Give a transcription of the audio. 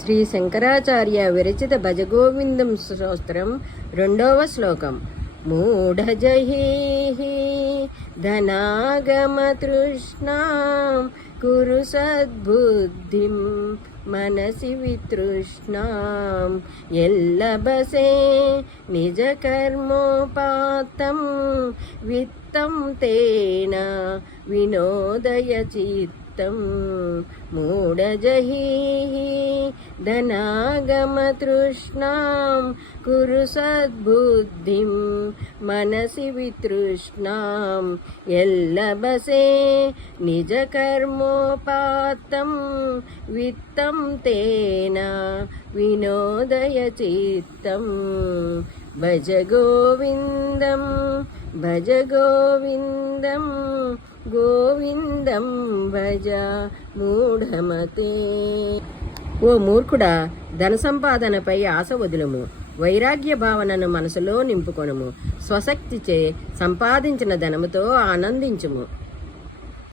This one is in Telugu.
శ్రీ శంకరాచార్య విరచిత భజగోవిందం స్తోత్రం 2వ శ్లోకం. మూఢజహీహి ధనాగమతృష్ణాం కురు సద్బుద్ధిం మనసి వితృష్ణాం ఎల్లబసే నిజకర్మోపాత్తం విత్తం తేన వినోదయ చిత్తం. మూఢజహీహి ధనాగమతృష్ణాం కురు సద్బుద్ధిం మనసి వితృష్ణాం ఎల్లబసే నిజకర్మోపాత్తం విత్తం తేన వినోదయ చిత్తం. భజ గోవిందం భజ గోవిందం గోవిందం భజ మూఢమతే. ఓ మూర్ఖుడా, ధన సంపాదనపై ఆశ వదులుము, వైరాగ్య భావనను మనసులో నింపుకొనుము. స్వశక్తిచే సంపాదించిన ధనముతో ఆనందించుము.